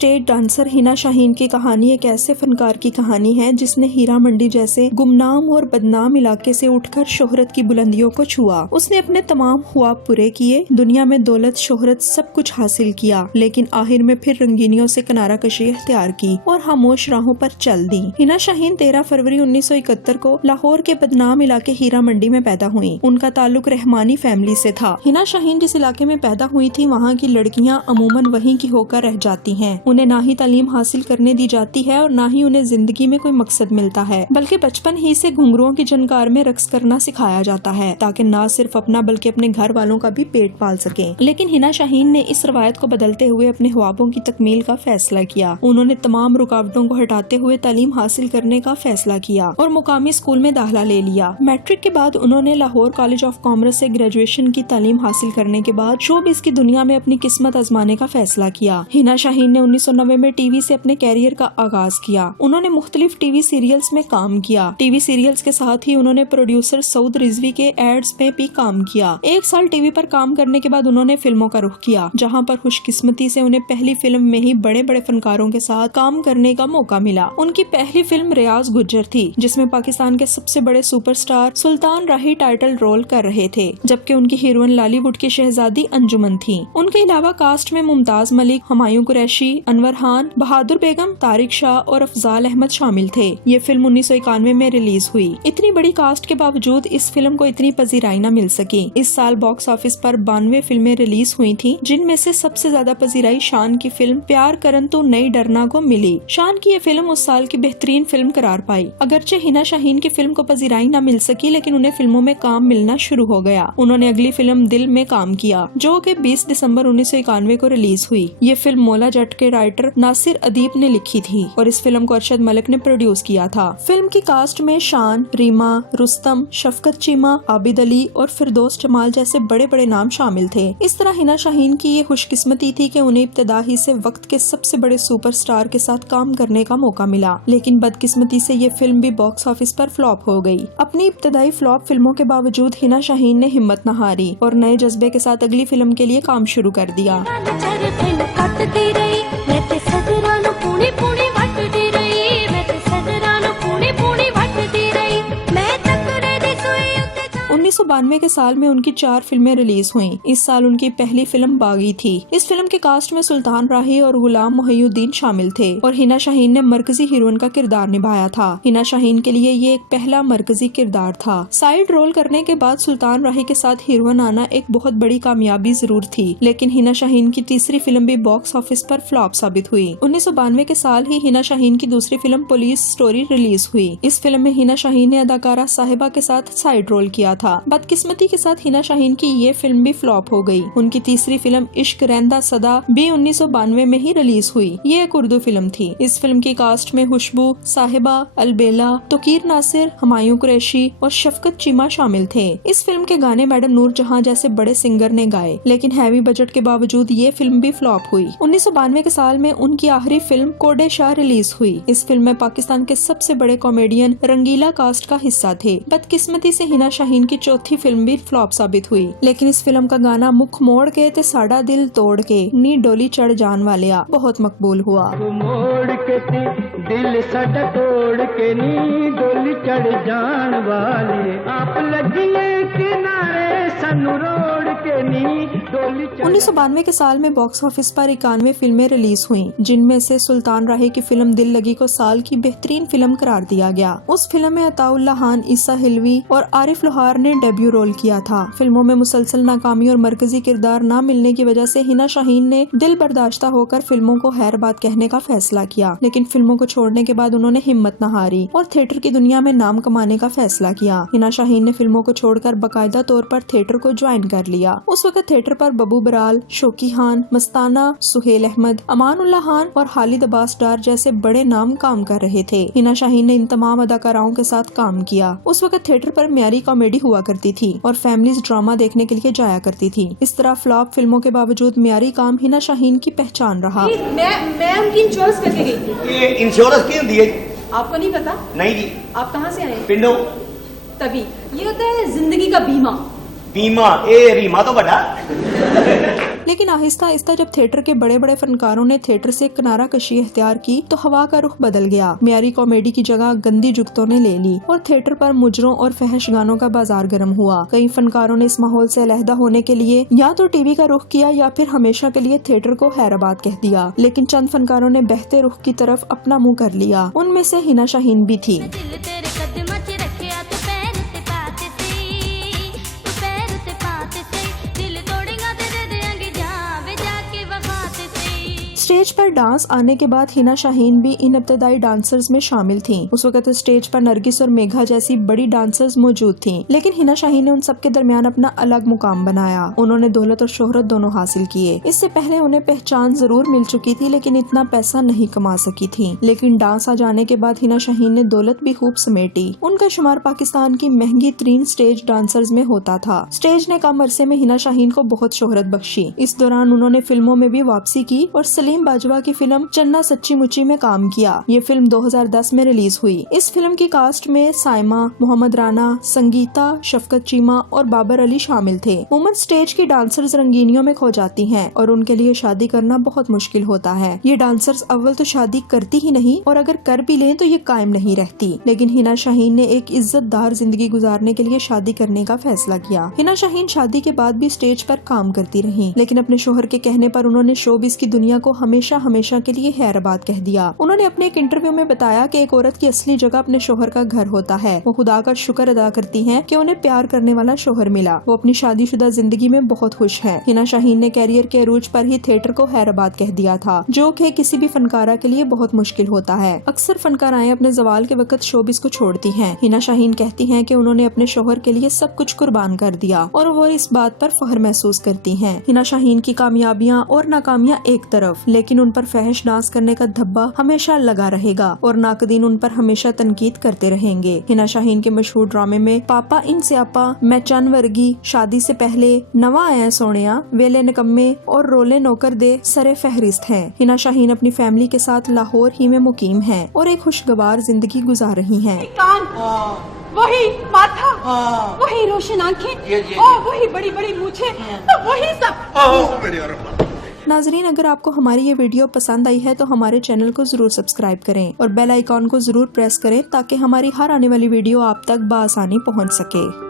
State dancer Hina Shaheen की कहानी एक ऐसे फनकार की कहानी है जिसने हीरा मंडी जैसे गुमनाम और बदनाम इलाके से उठकर शोहरत की बुलंदियों को छुआ। उसने अपने तमाम ख्वाब पूरे किए, दुनिया में दौलत शोहरत सब कुछ हासिल किया, लेकिन आखिर में फिर रंगीनियों से किनारा कशी इख्तियार की और खामोश राहों पर चल दी। हिना शाहीन 13 फरवरी 1971 को लाहौर के बदनाम इलाके हीरा मंडी में पैदा हुई। उनका ताल्लुक रहमानी फैमिली से था। हिना शाहीन जिस इलाके में पैदा हुई थी वहाँ की लड़कियाँ अमूमन वहीं की होकर रह जाती हैं। उन्हें ना ही तालीम हासिल करने दी जाती है और ना ही उन्हें जिंदगी में कोई मकसद मिलता है, बल्कि बचपन ही से घुंघरुओं की झनकार में रक्स करना सिखाया जाता है ताकि ना सिर्फ अपना बल्कि अपने घर वालों का भी पेट पाल सके। लेकिन हिना शाहीन ने इस रवायत को बदलते हुए अपने ख्वाबों की तकमील का फैसला किया। उन्होंने तमाम रुकावटों को हटाते हुए तालीम हासिल करने का फैसला किया और मुकामी स्कूल में दाखिला ले लिया। मैट्रिक के बाद उन्होंने लाहौर कॉलेज ऑफ कॉमर्स से ग्रेजुएशन की तालीम हासिल करने के बाद शोबिज़ की दुनिया में अपनी किस्मत आजमाने का फैसला किया। हिना शाहीन ने 1990 में टीवी से अपने कैरियर का आगाज किया। उन्होंने मुख्तलिफ टीवी सीरियल्स में काम किया। टीवी सीरियल्स के साथ ही उन्होंने प्रोड्यूसर सऊद रिजवी के एड्स में भी काम किया। 1 साल टीवी पर काम करने के बाद उन्होंने फिल्मों का रुख किया, जहां पर खुशकिस्मती से उन्हें पहली फिल्म में ही बड़े बड़े फनकारों के साथ काम करने का मौका मिला। उनकी पहली फिल्म रियाज गुज्जर थी, जिसमें पाकिस्तान के सबसे बड़े सुपरस्टार सुल्तान राही टाइटल रोल कर रहे थे, जबकि उनकी हीरोइन लॉलीवुड की शहजादी अंजुमन थी। उनके अलावा कास्ट में मुमताज मलिक, हुमायूं कुरैशी, अनवर खान, बहादुर बेगम, तारिक शाह और अफजाल अहमद शामिल थे। ये फिल्म 1991 में रिलीज हुई। इतनी बड़ी कास्ट के बावजूद इस फिल्म को इतनी पजीराई न मिल सकी। इस साल बॉक्स ऑफिस पर 92 फिल्में रिलीज हुई थी, जिनमें से सबसे ज्यादा पजीराई शान की फिल्म प्यार करन तो नई डरना को मिली। शान की ये फिल्म उस साल की बेहतरीन फिल्म करार पाई। अगरचे हिना शाहीन की फिल्म को पजीराई न मिल सकी, लेकिन उन्हें फिल्मों में काम मिलना शुरू हो गया। उन्होंने अगली फिल्म दिल में काम किया, जो कि 20 दिसंबर 1991 को रिलीज हुई। ये फिल्म मौला जट के राइटर नासिर अदीब ने लिखी थी और इस फिल्म को अरशद मलिक ने प्रोड्यूस किया था। फिल्म की कास्ट में शान, रीमा, रुस्तम, शफकत चीमा, आबिद अली और फिरदौस जमाल जैसे बड़े बड़े नाम शामिल थे। इस तरह हिना शाहीन की ये खुशकिस्मती थी कि उन्हें इब्तिदा ही से वक्त के सबसे बड़े सुपरस्टार के साथ काम करने का मौका मिला, लेकिन बदकिस्मती से ये फिल्म भी बॉक्स ऑफिस पर फ्लॉप हो गई। अपनी इब्तिदाई फ्लॉप फिल्मों के बावजूद हिना शाहीन ने हिम्मत न हारी और नए जज्बे के साथ अगली फिल्म के लिए काम शुरू कर दिया। उन्नीस सौ 92 के साल में उनकी 4 फिल्में रिलीज हुईं। इस साल उनकी पहली फिल्म बागी थी। इस फिल्म के कास्ट में सुल्तान राही और गुलाम मोहिउद्दीन शामिल थे और हिना शाहीन ने मरकजी हीरोइन का किरदार निभाया था। हिना शाहीन के लिए ये एक पहला मरकजी किरदार था। साइड रोल करने के बाद सुल्तान राही के साथ हीरोइन आना एक बहुत बड़ी कामयाबी जरूर थी, लेकिन हिना शाहीन की तीसरी फिल्म भी बॉक्स ऑफिस पर फ्लॉप साबित हुई। 1992 के साल ही हिना शाहीन की दूसरी फिल्म पुलिस स्टोरी रिलीज हुई। इस फिल्म में हिना शाहीन ने अदाकारा साहिबा के साथ साइड रोल किया था। बदकिस्मती के साथ हिना शाहीन की ये फिल्म भी फ्लॉप हो गई। उनकी तीसरी फिल्म इश्क रहंदा सदा भी 1992 में ही रिलीज हुई। ये एक उर्दू फिल्म थी। इस फिल्म की कास्ट में खुशबू, साहिबा, अलबेला, तोकीर नासिर, हुमायूं कुरैशी और शफकत चीमा शामिल थे। इस फिल्म के गाने मैडम नूर जहां जैसे बड़े सिंगर ने गाए, लेकिन हैवी बजट के बावजूद ये फिल्म भी फ्लॉप हुई। 1992 के साल में उनकी आखिरी फिल्म कोडे शाह रिलीज हुई। इस फिल्म में पाकिस्तान के सबसे बड़े कॉमेडियन रंगीला कास्ट का हिस्सा थे। बदकिस्मती से हिना शाहीन की चौथी फिल्म भी फ्लॉप साबित हुई, लेकिन इस फिल्म का गाना मुख मोड़ के ते साड़ा दिल तोड़ के नी डोली चढ़ जान वालिया बहुत मकबूल हुआ। मोड़ के दिल साड़ा तोड़ के नी डोली चढ़ जान वाले आप लगिए किनारे सनु रोड के नी डोली। 1992 के साल में बॉक्स ऑफिस पर 91 फिल्में रिलीज हुईं, जिनमें से सुल्तान राही की फिल्म दिल लगी को साल की बेहतरीन फिल्म करार दिया गया। उस फिल्म में अताउल्लाह खान, ईसा हिलवी और आरिफ लोहार ने डेब्यू रोल किया था। फिल्मों में मुसलसल नाकामी और मरकजी किरदार न मिलने की वजह से हिना शाहीन ने दिल बर्दाश्ता होकर फिल्मों को खैर बात कहने का फैसला किया, लेकिन फिल्मों को छोड़ने के बाद उन्होंने हिम्मत न हारी और थिएटर की दुनिया में नाम कमाने का फैसला किया। हिना शाहीन ने फिल्मों को छोड़कर बाकायदा तौर पर थिएटर को ज्वाइन कर लिया। उस वक्त थिएटर पर बबू बराल, शोकी खान, मस्ताना, सुहेल अहमद, अमानुल्लाह खान और खालिद अब्बास डार जैसे बड़े नाम काम कर रहे थे। हिना शाहीन ने इन तमाम अदाकाराओं के साथ काम किया। उस वक्त थिएटर पर म्यारी कॉमेडी हुआ करती थी और फैमिलीज ड्रामा देखने के लिए जाया करती थी। इस तरह फ्लॉप फिल्मों के बावजूद म्यारी काम हिना शाहीन की पहचान रहा। मैं उनकी इंश्योरेंस करके गई थी। ये इंश्योरेंस क्यों दिए? आपको नहीं पता? नहीं जी। आप कहाँ से आए? पिंडो। तभी ये होता है जिंदगी का बीमा। बीमा ए रीमा तो बड़ा लेकिन आहिस्ता आहिस्ता जब थिएटर के बड़े बड़े फनकारों ने थिएटर से किनारा कशी इख्तियार की तो हवा का रुख बदल गया। म्यारी कॉमेडी की जगह गंदी जुगतों ने ले ली और थिएटर पर मुजरों और फहश गानों का बाजार गर्म हुआ। कई फनकारों ने इस माहौल से अलहदा होने के लिए या तो टीवी का रुख किया या फिर हमेशा के लिए थिएटर को खैराबाद कह दिया। लेकिन चंद फनकारों ने बहते रुख की तरफ अपना मुंह कर लिया। उनमें से हिना शाहीन भी थी। स्टेज पर डांस आने के बाद हिना शाहीन भी इन इब्तदाई डांसर्स में शामिल थीं। उस वक्त स्टेज पर नरगिस और मेघा जैसी बड़ी डांसर्स मौजूद थीं, लेकिन हिना शाहीन ने उन सबके दरमियान अपना अलग मुकाम बनाया। उन्होंने दौलत और शोहरत दोनों हासिल किए। इससे पहले उन्हें पहचान जरूर मिल चुकी थी, लेकिन इतना पैसा नहीं कमा सकी थी। लेकिन डांस आ जाने के बाद हिना शाहीन ने दौलत भी खूब समेटी। उनका शुमार पाकिस्तान की महंगी तरीन स्टेज डांसर्स में होता था। स्टेज ने कम अरसे में हिना शाहीन को बहुत शोहरत बख्शी। इस दौरान उन्होंने फिल्मों में भी वापसी की और सलीम बाजवा की फिल्म चन्ना सच्ची मुच्ची में काम किया। ये फिल्म 2010 में रिलीज हुई। इस फिल्म की कास्ट में साइमा, मोहम्मद राना, संगीता, शफकत चीमा और बाबर अली शामिल थे। उमर स्टेज की डांसर्स रंगीनियों में खो जाती हैं और उनके लिए शादी करना बहुत मुश्किल होता है। ये डांसर्स अव्वल तो शादी करती ही नहीं और अगर कर भी लें तो ये कायम नहीं रहती। लेकिन हिना शाहीन ने एक इज्जतदार जिंदगी गुजारने के लिए शादी करने का फैसला किया। हिना शाहीन शादी के बाद भी स्टेज पर काम करती रही, लेकिन अपने शोहर के कहने पर उन्होंने शोबिस की दुनिया को हमेशा के लिए खैराबाद कह दिया। उन्होंने अपने एक इंटरव्यू में बताया कि एक औरत की असली जगह अपने शोहर का घर होता है। वो खुदा का शुक्र अदा करती हैं कि उन्हें प्यार करने वाला शोहर मिला। वो अपनी शादीशुदा जिंदगी में बहुत खुश हैं। हिना शाहीन ने कैरियर के अरूज पर ही थिएटर को खैराबाद कह दिया था, जो कि किसी भी फनकारा के लिए बहुत मुश्किल होता है। अक्सर फनकाराएं अपने जवाल के वक्त शोबिस को छोड़ती हैं। हिना शाहीन कहती हैं कि उन्होंने अपने शोहर के लिए सब कुछ कुर्बान कर दिया और वो इस बात पर फख्र महसूस करती हैं। हिना शाहीन की कामयाबियां और नाकामियां एक तरफ, लेकिन उन पर फहश डांस करने का धब्बा हमेशा लगा रहेगा और नाकदीन उन पर हमेशा तनकीद करते रहेंगे। हिना शाहीन के मशहूर ड्रामे में पापा इन स्यापा, मैं चन वर्गी, शादी से पहले, नवा आया सोनिया, वेले निकम्मे और रोले नौकर दे सरे फहरिस्त हैं। हिना शाहीन अपनी फैमिली के साथ लाहौर ही में मुकीम हैं और एक खुशगवार जिंदगी गुजार रही हैं। कान, वही माथा, वही रोशन आंखें और वही बड़ी बड़ी मूछें, वही सब। नाजरीन, अगर आपको हमारी ये वीडियो पसंद आई है तो हमारे चैनल को जरूर सब्सक्राइब करें और बेल आइकॉन को जरूर प्रेस करें ताकि हमारी हर आने वाली वीडियो आप तक बआसानी पहुंच सके।